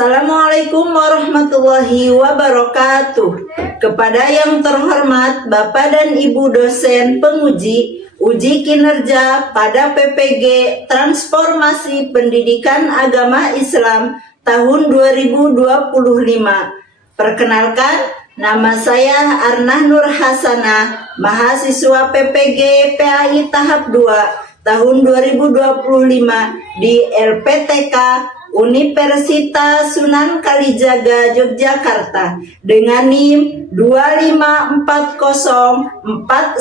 Assalamualaikum warahmatullahi wabarakatuh. Kepada yang terhormat Bapak dan Ibu dosen penguji uji kinerja pada PPG Transformasi Pendidikan Agama Islam tahun 2025. Perkenalkan, nama saya Arnah Nur Hasanah, mahasiswa PPG PAI tahap 2 tahun 2025 di LPTK Universitas Sunan Kalijaga Yogyakarta dengan NIM 25404112616.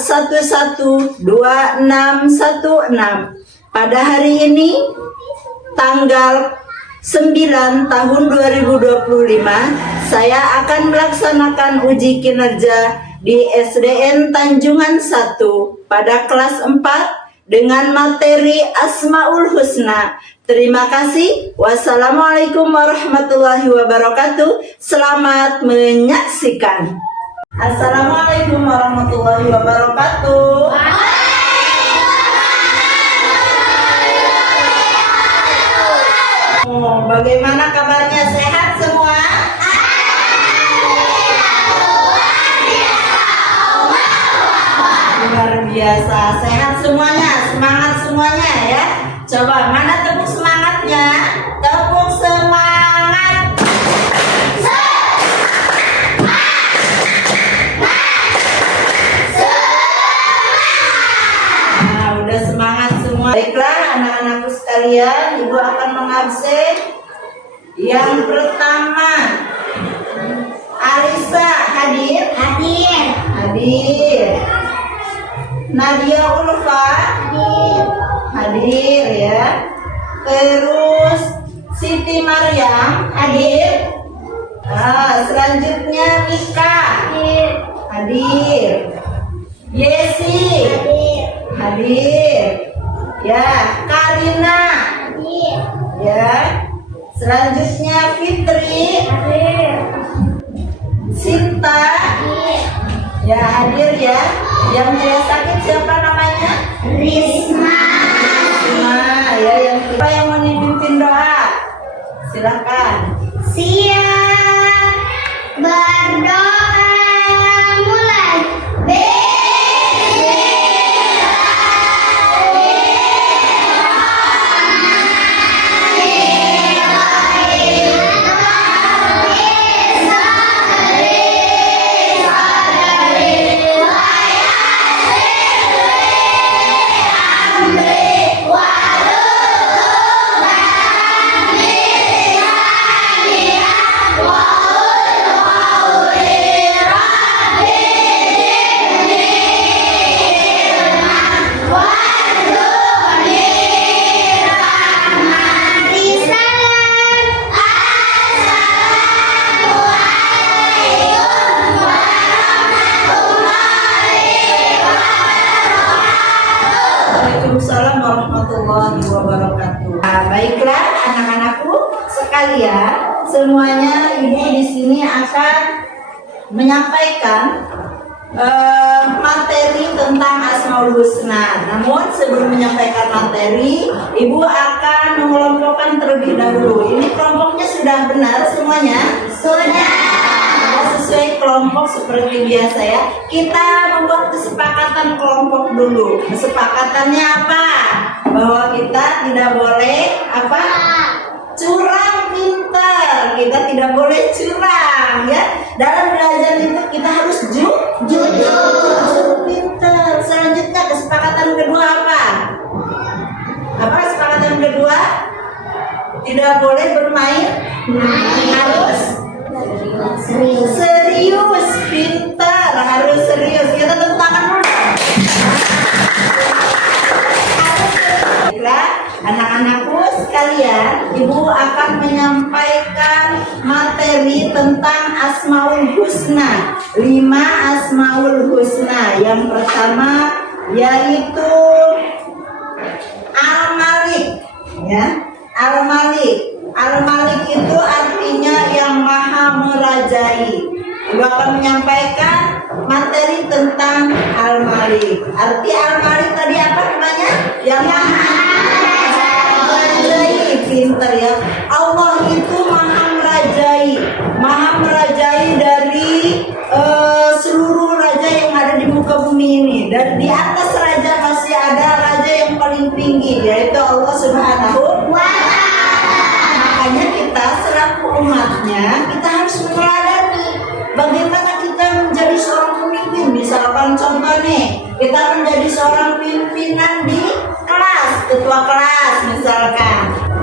Pada hari ini tanggal 9 tahun 2025 saya akan melaksanakan uji kinerja di SDN Tanjungan 1 pada kelas 4 dengan materi Asmaul Husna. Terima kasih. Wassalamualaikum warahmatullahi wabarakatuh. Selamat menyaksikan. Assalamualaikum warahmatullahi wabarakatuh. Bagaimana kabarnya? Sehat semua? Luar biasa. Sehat semuanya, semangat semuanya ya. Coba mana tepuk semangatnya? Tepuk semangat. Nah, udah semangat semua. Baiklah anak-anakku sekalian, Ibu akan mengabsen. Yang pertama, Alisa hadir? Hadir. Nadia Ulfa? Hadir ya. Terus Siti Maryam hadir. Selanjutnya Mika hadir. Yesi hadir. Ya, Karina ya. Selanjutnya Fitri hadir. Sinta ya hadir ya. Yang tidak sakit siapa namanya? Risma ya. Yang memimpin doa silakan. Siap berdoa mulai. Waalaikumsalam warahmatullahi wabarakatuh. Nah, baiklah anak-anakku sekalian, semuanya Ibu di sini akan menyampaikan materi tentang Asmaul Husna. Namun sebelum menyampaikan materi, Ibu akan mengelompokkan terlebih dahulu. Ini kelompoknya sudah benar semuanya? Sudah. Sesuai kelompok seperti biasa ya. Kita membuat kesepakatan kelompok dulu. Kesepakatannya apa? Bahwa kita tidak boleh apa? Curang pintar. Kita tidak boleh curang ya. Dalam belajar itu kita harus jujur pintar. Selanjutnya kesepakatan kedua apa? Apa kesepakatan kedua? Tidak boleh bermain. Harus serius pintar, harus serius. Kita tepuk tangan dulu. Baiklah anak-anakku sekalian, Ibu akan menyampaikan materi tentang Asmaul Husna. 5 Asmaul Husna. Yang pertama yaitu Al-Malik ya. Al-Malik. Al-Malik itu artinya yang maha merajai. Ibu akan menyampaikan materi tentang Al-Malik. Arti Al-Malik tadi apa namanya? Yang maha merajai. Pintar ya. Allah itu maha merajai. dan di atas raja masih ada raja yang paling tinggi, yaitu Allah Subhanahu wa Ta'ala. Makanya kita selaku umatnya, kita harus meneladani bagaimana kita menjadi seorang pemimpin. Misalkan contoh nih, kita menjadi seorang pimpinan di kelas, ketua kelas misalkan.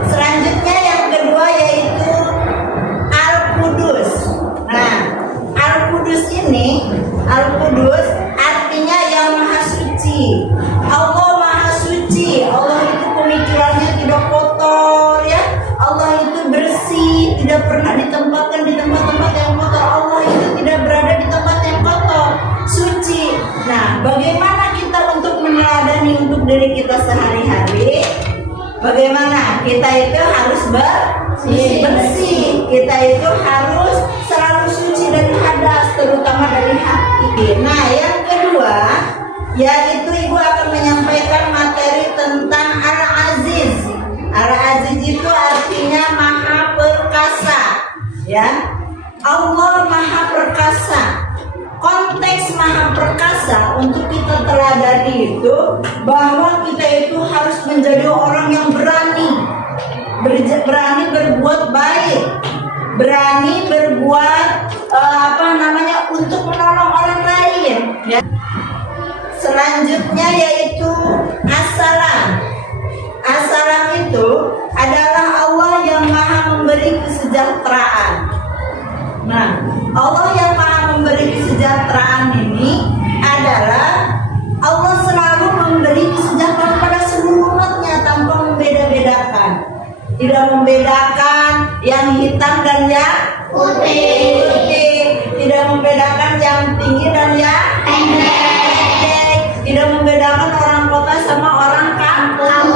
Selanjutnya yang kedua yaitu Al-Qudus. Nah, Al-Qudus ini, Al-Qudus artinya yang maha suci. Allah maha suci. Allah itu pemikirannya tidak kotor ya. Allah itu bersih, tidak pernah ditempatkan di tempat-tempat yang kotor. Allah itu tidak berada di tempat yang kotor, suci. Nah, bagaimana kita untuk meneladani untuk diri kita sehari-hari? Bagaimana? Kita itu harus bersih. Kita itu harus selalu suci dari hadas, terutama dari hati. Nah, yang kedua, yaitu Ibu akan menyampaikan materi tentang Al-Aziz. Al-Aziz itu artinya maha perkasa, ya. Allah maha perkasa. Konteks maha perkasa untuk kita teladani itu bahwa kita itu harus menjadi orang yang berani berbuat baik, berani berbuat untuk menolong orang lain ya. Selanjutnya yaitu As-Salam. As-Salam itu adalah Allah yang maha memberi kesejahteraan. Nah, Allah yang maha memberi kesejahteraan ini adalah Allah selalu memberi kesejahteraan pada seluruh umatnya tanpa membeda-bedakan. Tidak membedakan yang hitam dan yang putih. Tidak membedakan yang tinggi dan yang pendek. Tidak membedakan orang kota sama orang kampung.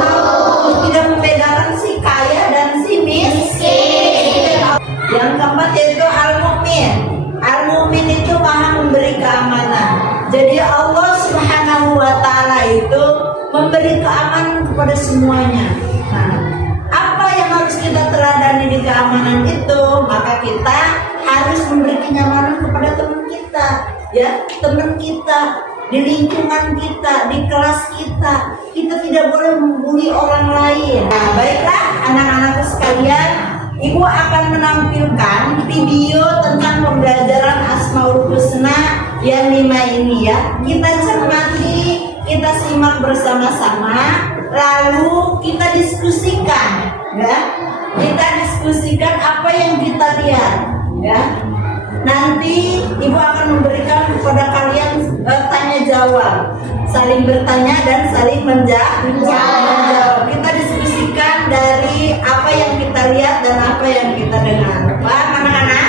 Tidak membedakan si kaya dan si miskin. Yang keempat yaitu Al-Mu'min. Al-Mu'min itu maha memberi keamanan. Jadi Allah Subhanahu wa Ta'ala itu memberi keamanan kepada semuanya. Nah, apa yang harus kita teladani di keamanan itu? Maka kita harus memberi kenyamanan kepada teman kita, ya, teman kita, di lingkungan kita, di kelas kita. Kita tidak boleh membuli orang lain. Nah, baiklah anak-anakku sekalian, Ibu akan menampilkan video tentang pembelajaran Asmaul Husna yang 5 ini ya. Kita cermati, kita simak bersama-sama, lalu kita diskusikan ya. Kita diskusikan apa yang kita lihat ya. Nanti Ibu akan memberikan kepada kalian tanya jawab, saling bertanya dan saling menjawab. Kita diskusikan dari apa yang kita lihat dan apa yang kita dengar. Paham anak-anak?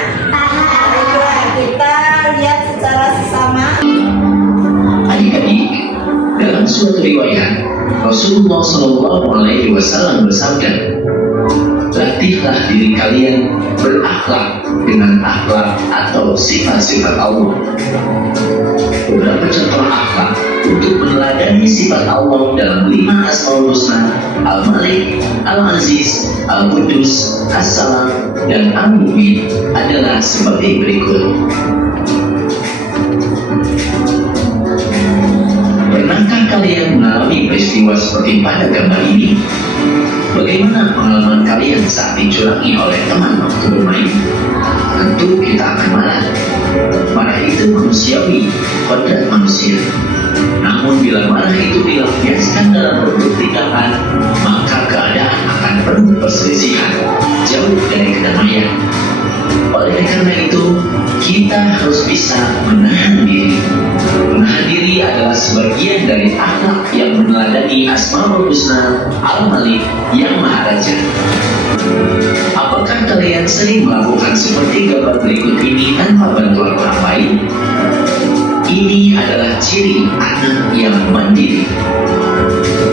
Baiklah, kita lihat secara sesama. Adik-adik, dalam suatu riwayat Rasulullah SAW bersabda, latihlah diri kalian berakhlak dengan akhlak atau sifat-sifat Allah. Beberapa contoh akhlak untuk meneladani sifat Allah dalam 5 Asmaul Husna, Al-Malik, Al-Aziz, Al-Qudus, As-Salam, dan Al-Mu'min adalah sebagai berikut. Pernahkah kalian mengalami peristiwa seperti pada gambar ini? Bagaimana pengalaman kalian saat dicurangi oleh teman waktu bermain? Tentu kita akan marah. Marah itu manusiawi, kodrat manusia. Namun bila marah itu dilampiaskan dalam bentuk tindakan, maka keadaan akan penuh perselisihan, jauh dari kedamaian. Oleh karena itu, kita harus bisa menahan diri. Menahan diri adalah sebagian dari akhlak yang meneladani Asmaul Husna, Al-Malik, yang Maha Raja. Apakah kalian sering melakukan seperti gambar berikut ini tanpa bantuan orang lain? Ini adalah ciri anak yang mandiri.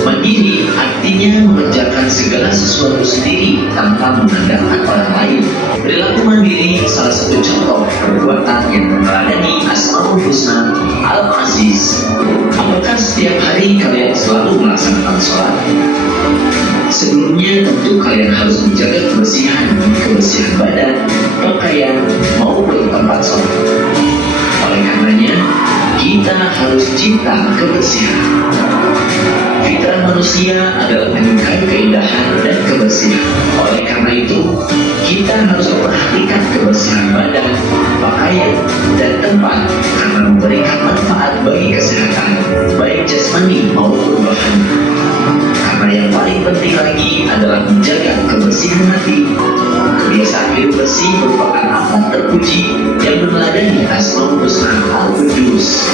Mandiri artinya mengerjakan segala sesuatu sendiri tanpa mengandalkan orang lain. Perilaku mandiri salah satu contoh perbuatan yang meneladani Asmaul Husna, Al-Aziz. Apakah setiap hari kalian selalu melaksanakan sholat? Sebelumnya tentu kalian harus menjaga kebersihan badan, pakaian, maupun tempat sholat. Oleh karenanya, kita harus harus cinta kebersihan. Fitrah manusia adalah menyukai keindahan dan kebersihan. Oleh karena itu, kita harus memperhatikan kebersihan badan, pakaian, dan tempat karena memberikan manfaat bagi kesehatan, baik jasmani maupun rohani. Karena yang paling penting lagi adalah menjaga kebersihan hati. Kebiasaan hidup bersih merupakan amat terpuji yang meneladani Asmaul Husna Al-Qudus.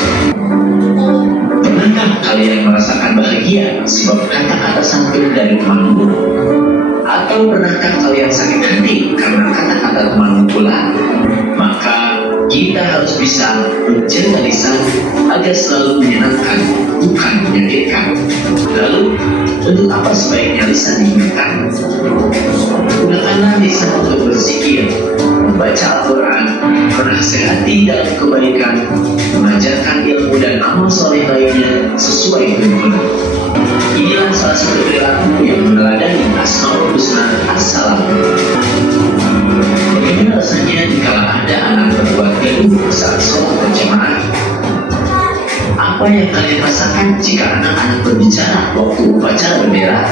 Pernahkah kalian merasakan bahagia sebab kata-kata santun dari temanmu? Atau pernahkah kalian sakit hati karena kata-kata temanmu pula? Maka kita harus bisa menjaga lisan agar selalu menyenangkan, bukan menyakitkan. Lalu, untuk apa sebaiknya lisan digunakan? Gunakanlah lisan untuk berzikir, membaca Al-Quran, menasihati dalam kebaikan, mengajarkan ilmu dan amal soleh lainnya sesuai tuntunan. Inilah salah satu perilaku yang meneladani Asmaul Husna As-Salam. Bagaimana rasanya jika ada anak berbuat gaduh saat sholat berjamaah? Apa yang kalian rasakan jika anak-anak berbicara waktu upacara bendera?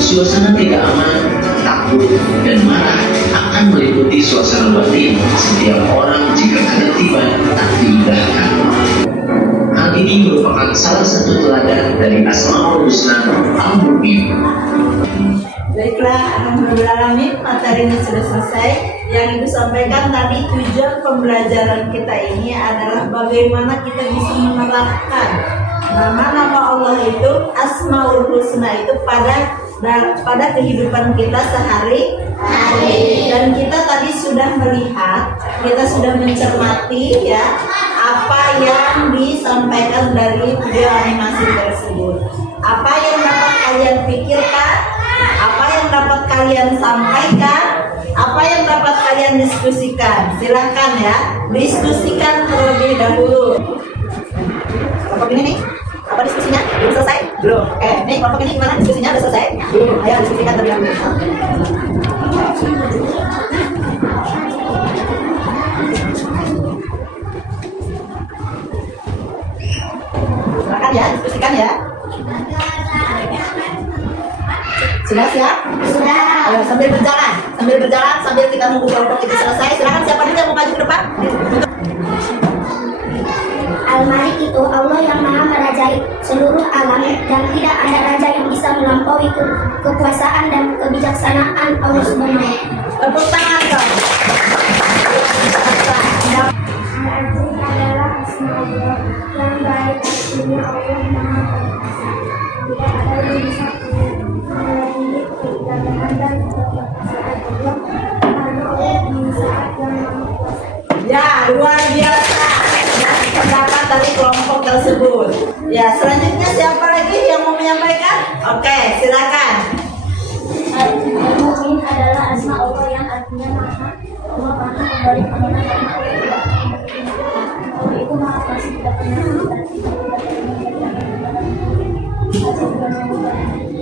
Suasana tidak aman, takut, dan marah akan meliputi suasana batin setiap orang jika ketertiban tak diindahkan. Hal ini merupakan salah satu teladan dari Asmaul Husna Al-Mu'min. Baiklah, alhamdulillah, materinya sudah selesai. Yang Ibu sampaikan tadi, tujuan pembelajaran kita ini adalah bagaimana kita bisa menerapkan nama-nama Allah itu, Asmaul Husna itu pada kehidupan kita sehari-hari. Dan kita tadi sudah melihat, kita sudah mencermati ya apa yang disampaikan dari video animasi tersebut. Apa yang dapat kalian pikirkan, apa yang dapat kalian sampaikan, apa yang dapat kalian diskusikan. Silakan ya, diskusikan terlebih dahulu. Kelompok ini nih, apa diskusinya? Belum selesai? Belum. Nih kelompok ini gimana diskusinya? Udah selesai? Belum. Ayo diskusikan terlebih dahulu. Silakan ya, diskusikan ya. Sudah siap? Sudah. Ayo, sambil berjalan, sambil kita nunggu kelompok itu selesai. Silakan siapa dulu yang mau maju ke depan? Al-Malik itu Allah yang maha merajai seluruh alam dan tidak ada raja yang bisa melampaui kekuasaan dan kebijaksanaan Allah Subhanahu. Tepuk tangan dong. Al-Aziz adalah asma Allah yang baik artinya Allah maha perkasa. Tidak ada yang bisa melebihi kegagahan dan kekuasaan Allah karena Allah di saat yang maha kuasa. Ya, luar biasa. Ya, pendapat dari kelompok tersebut. Ya, selanjutnya siapa lagi yang mau menyampaikan? Oke, silakan. Al-Mu'min adalah asma Allah yang artinya maha Allah maha memberi pengenalan dan Allah itu maha kasih tidak pernah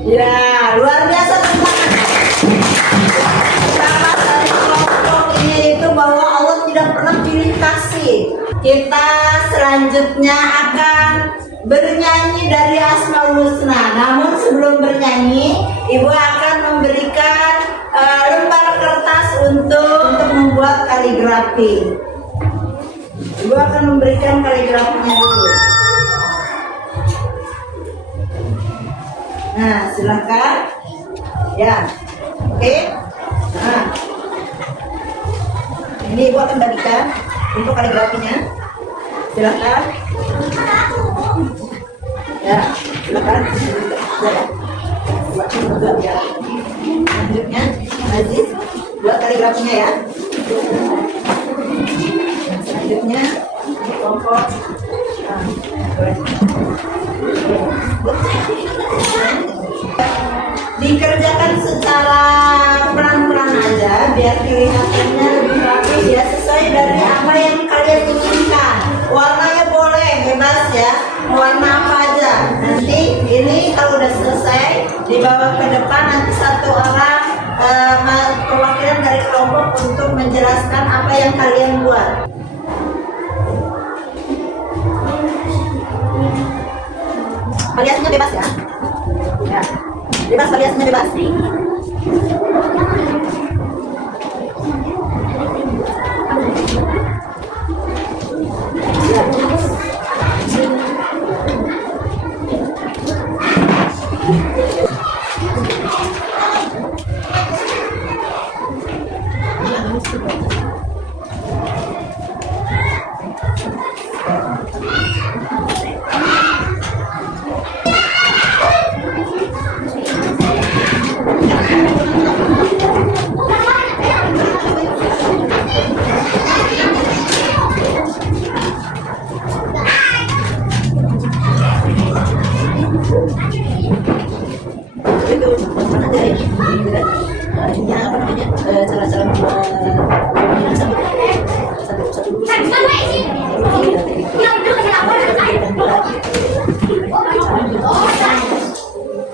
Ya, luar biasa teman-teman. Pendapat dari kelompok ini itu bahwa Allah tidak pernah pilih kasih. Kita selanjutnya akan bernyanyi dari Asmaul Husna. Namun sebelum bernyanyi, Ibu akan memberikan lembar kertas untuk membuat kaligrafi. Ibu akan memberikan kaligrafinya dulu. Nah, silakan. Ya, oke. Nah, ini Ibu akan bagikan untuk kaligrafinya. Silakan. Ya, silakan. Ya. Selanjutnya, Aziz, buat kaligrafinya ya. Selanjutnya, kelompok. Dikerjakan secara pelan-pelan aja biar kelihatannya lebih bagus ya, sesuai dari apa yang kalian inginkan. Warnanya boleh bebas ya, warna apa aja. Nanti ini kalau udah selesai dibawa ke depan, nanti satu orang perwakilan dari kelompok untuk menjelaskan apa yang kalian buat. variasinya bebas ya. Ya, bebas, variasinya bebas.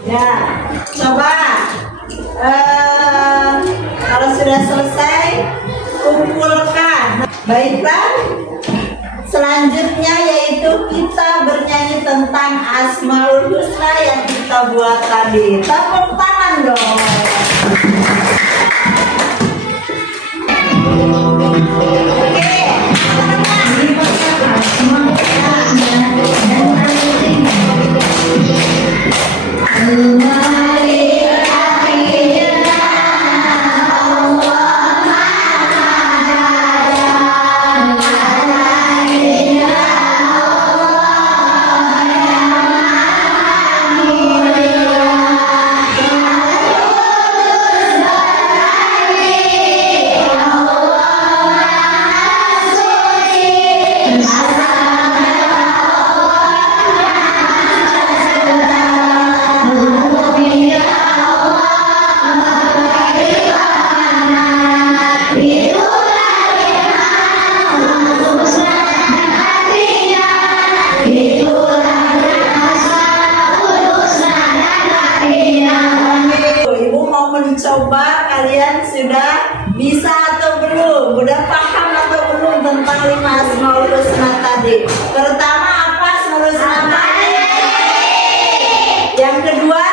Ya, coba kalau sudah selesai kumpulkan. Baiklah, selanjutnya yaitu kita bernyanyi tentang Asmaul Husna yang kita buat tadi. Tepuk tangan dong. Coba kalian sudah bisa atau belum? Udah paham atau belum tentang 5 Asmaul Husna tadi? Pertama apa Asmaul Husna tadi? Yang kedua?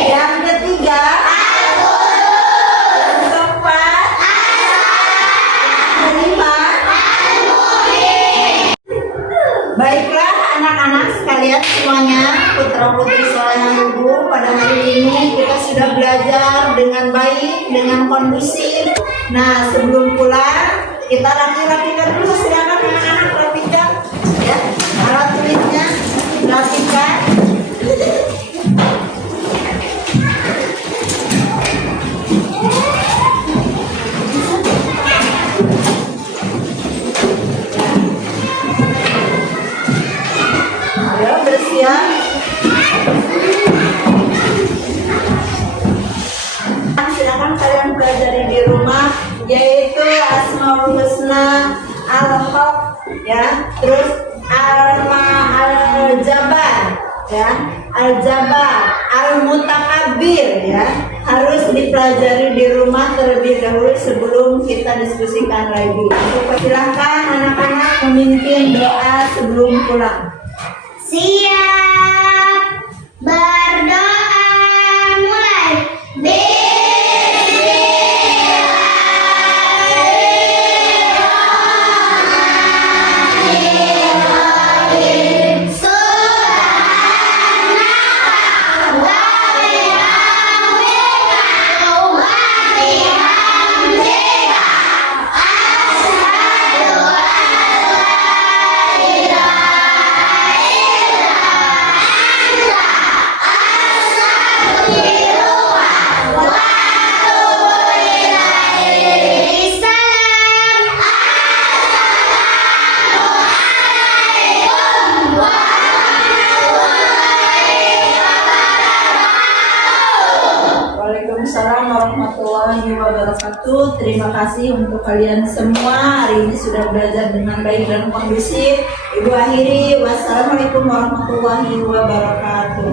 Yang ketiga? Yang keempat? Yang kelima? Baiklah anak-anak sekalian semuanya, putra-putri seorang ibu, pada hari ini kita sudah belajar dengan baik, dengan kondusif. Nah, sebelum pulang kita rapikan dulu, silakan anak-anak rapikan ya, alat tulisnya rapikan. Ayo bersiap. Silakan kalian pelajari di rumah, yaitu Asmaul Husna, Al-Haq ya, terus Al-Jabar ya, Al-Jabar, Al-Mutakabbir ya, harus dipelajari di rumah terlebih dahulu sebelum kita diskusikan lagi. Silakan anak-anak memimpin doa sebelum pulang. Siap, berdoa mulai. Waalaikumsalam warahmatullahi wabarakatuh. Terima kasih untuk kalian semua. Hari ini sudah belajar dengan baik dan kondusif. Ibu akhiri, wassalamualaikum warahmatullahi wabarakatuh.